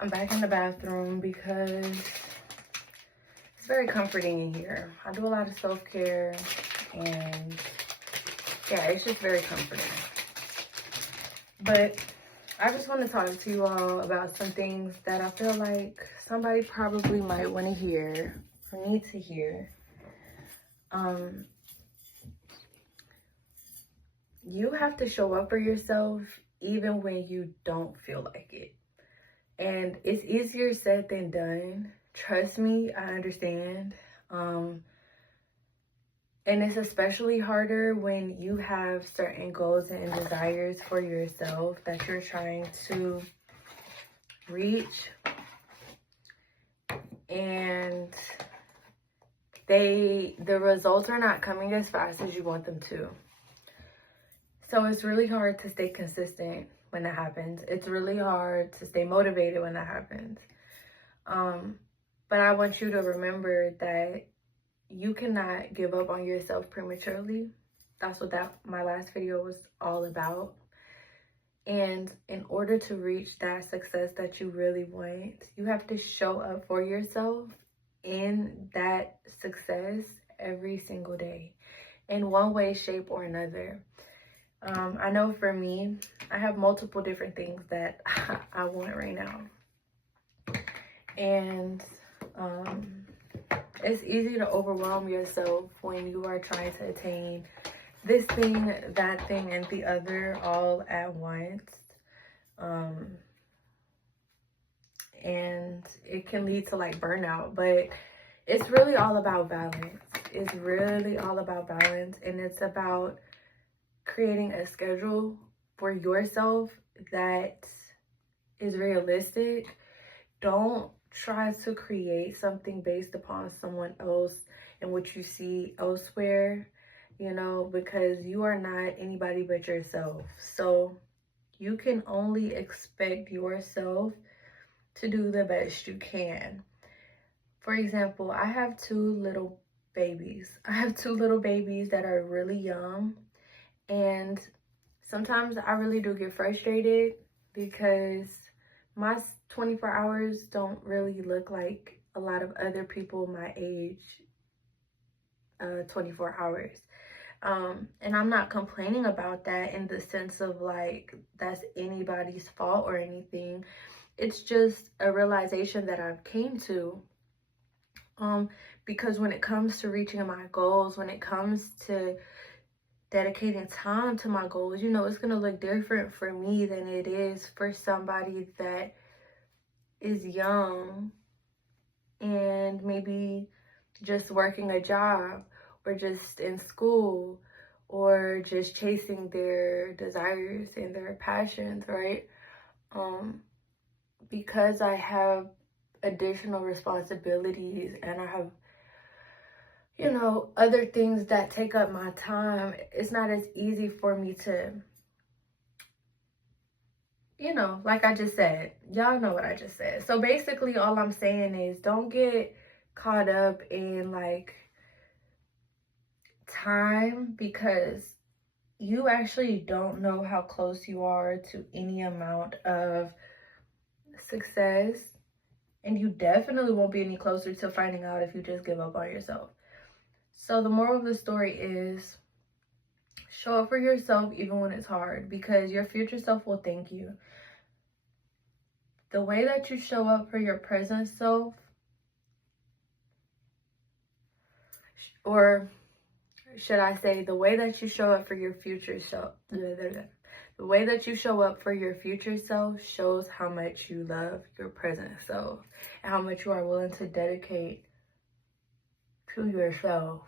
I'm back in the bathroom because it's very comforting in here. I do a lot of self-care and yeah, it's just very comforting. But I just want to talk to you all about some things that I feel like somebody probably might want to hear or need to hear. You have to show up for yourself even when you don't feel like it. And it's easier said than done. Trust me, I understand. And it's especially harder when you have certain goals and desires for yourself that you're trying to reach. And the results are not coming as fast as you want them to. So it's really hard to stay consistent when that happens. It's really hard to stay motivated when that happens. But I want you to remember that you cannot give up on yourself prematurely. That's what my last video was all about. And in order to reach that success that you really want, you have to show up for yourself in that success every single day in one way, shape, or another. I know for me, I have multiple different things that I want right now. And it's easy to overwhelm yourself when you are trying to attain this thing, that thing, and the other all at once. And it can lead to like burnout, but it's really all about balance. It's really all about balance, and it's about creating a schedule for yourself that is realistic. Don't try to create something based upon someone else and what you see elsewhere, because you are not anybody but yourself. So you can only expect yourself to do the best you can. For example, I have two little babies. That are really young. And sometimes I really do get frustrated because my 24 hours don't really look like a lot of other people my age 24 hours. And I'm not complaining about that in the sense of like that's anybody's fault or anything. It's just a realization that I've came to. Because when it comes to reaching my goals, when it comes to dedicating time to my goals, it's going to look different for me than it is for somebody that is young and maybe just working a job or just in school or just chasing their desires and their passions, right? Because I have additional responsibilities and I have other things that take up my time, it's not as easy for me to, like I just said, y'all know what I just said. So basically all I'm saying is don't get caught up in like time, because you actually don't know how close you are to any amount of success, and you definitely won't be any closer to finding out if you just give up on yourself. So the moral of the story is show up for yourself even when it's hard, because your future self will thank you. The way that you show up for your present self, or should I say the way that you show up for your future self, the way that you show up for your future self shows how much you love your present self and how much you are willing to dedicate to yourself.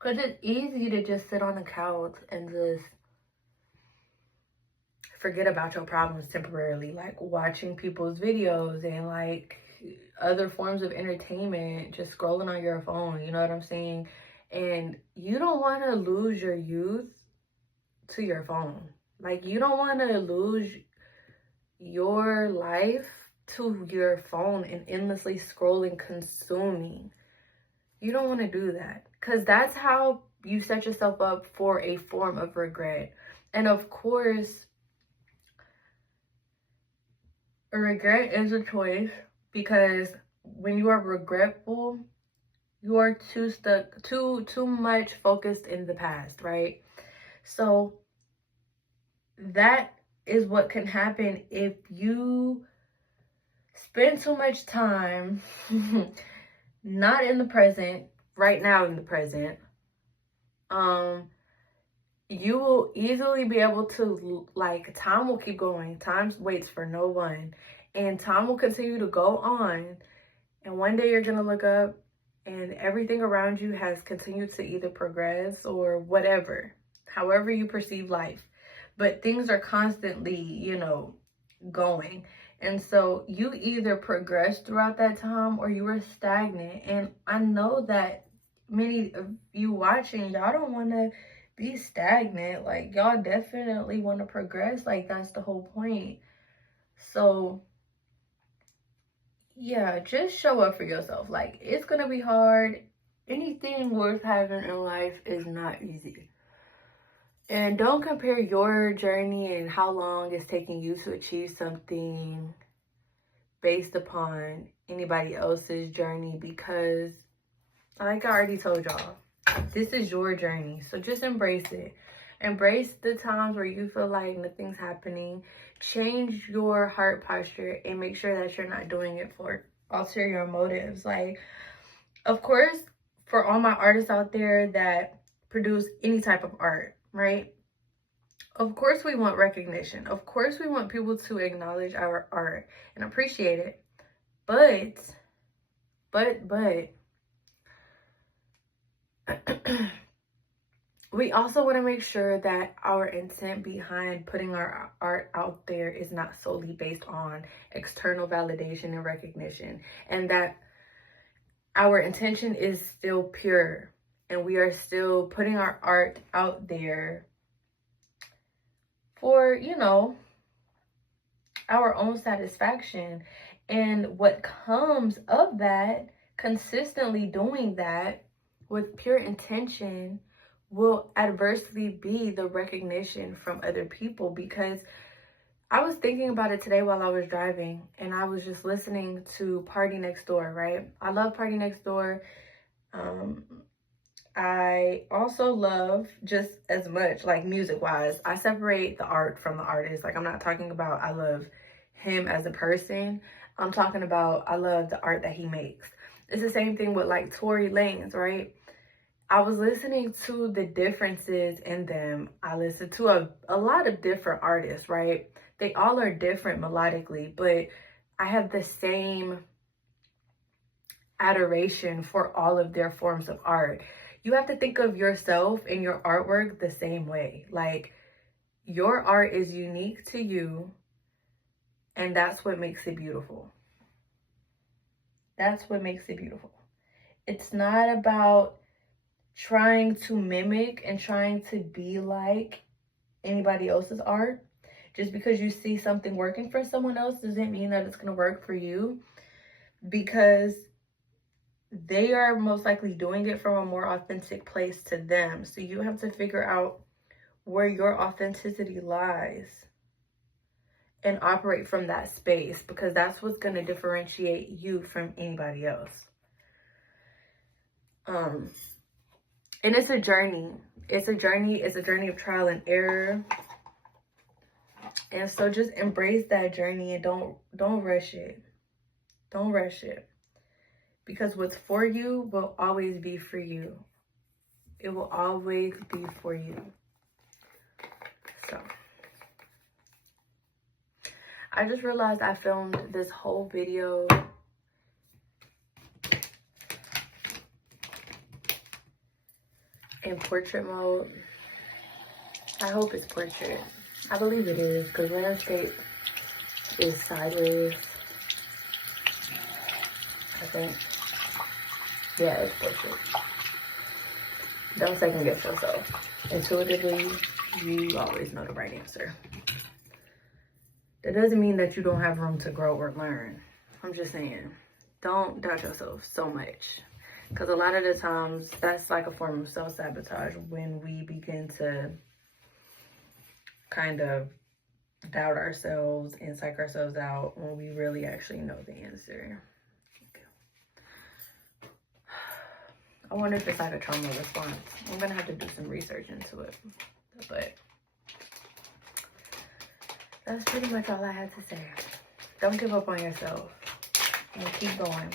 Because it's easy to just sit on the couch and just forget about your problems temporarily, like watching people's videos and like other forms of entertainment, just scrolling on your phone, you know what I'm saying? And you don't want to lose your youth to your phone. Like, you don't want to lose your life to your phone and endlessly scrolling, consuming. You don't want to do that, because that's how you set yourself up for a form of regret. And of course, A regret is a choice, because when you are regretful, you are too much focused in the past, right? So that is what can happen if you spend too much time not in the present, right now in the present. You will easily be able to, like, time will keep going. Time waits for no one. And time will continue to go on. And one day you're going to look up and everything around you has continued to either progress or whatever, however you perceive life. But things are constantly, going. And so you either progressed throughout that time or you were stagnant. And I know that many of you watching, y'all don't want to be stagnant. Like, y'all definitely want to progress. Like, that's the whole point. So yeah, just show up for yourself. Like, it's gonna be hard. Anything worth having in life is not easy. And don't compare your journey and how long it's taking you to achieve something based upon anybody else's journey, because, like I already told y'all, this is your journey. So just embrace it. Embrace the times where you feel like nothing's happening. Change your heart posture and make sure that you're not doing it for ulterior motives. Like, of course, for all my artists out there that produce any type of art, right? Of course we want recognition. Of course we want people to acknowledge our art and appreciate it. But we also want to make sure that our intent behind putting our art out there is not solely based on external validation and recognition, and that our intention is still pure and we are still putting our art out there for, our own satisfaction. And what comes of that, consistently doing that with pure intention, will adversely be the recognition from other people. Because I was thinking about it today while I was driving, and I was just listening to Party Next Door, right? I love Party Next Door. I also love, just as much, like, music wise, I separate the art from the artist. Like, I'm not talking about I love him as a person. I'm talking about I love the art that he makes. It's the same thing with, like, Tory Lanez, right? I was listening to the differences in them. I listened to a lot of different artists, right? They all are different melodically, but I have the same adoration for all of their forms of art. You have to think of yourself and your artwork the same way. Like, your art is unique to you, and that's what makes it beautiful. That's what makes it beautiful. It's not about trying to mimic and trying to be like anybody else's art. Just because you see something working for someone else doesn't mean that it's going to work for you, because they are most likely doing it from a more authentic place to them. So you have to figure out where your authenticity lies and operate from that space, because that's what's going to differentiate you from anybody else. And it's a journey. It's a journey of trial and error. And so just embrace that journey and don't rush it. Don't rush it. Because what's for you will always be for you. It will always be for you. So, I just realized I filmed this whole video in portrait mode. I hope it's portrait. I believe it is, because landscape is sideways, I think. Yeah, it's portrait. Don't second guess yourself. Intuitively, you always know the right answer. That doesn't mean that you don't have room to grow or learn. I'm just saying, don't doubt yourself so much. Because a lot of the times, that's like a form of self-sabotage when we begin to kind of doubt ourselves and psych ourselves out when we really actually know the answer. Okay. I wonder if it's like a trauma response. I'm gonna have to do some research into it. But that's pretty much all I had to say. Don't give up on yourself and keep going.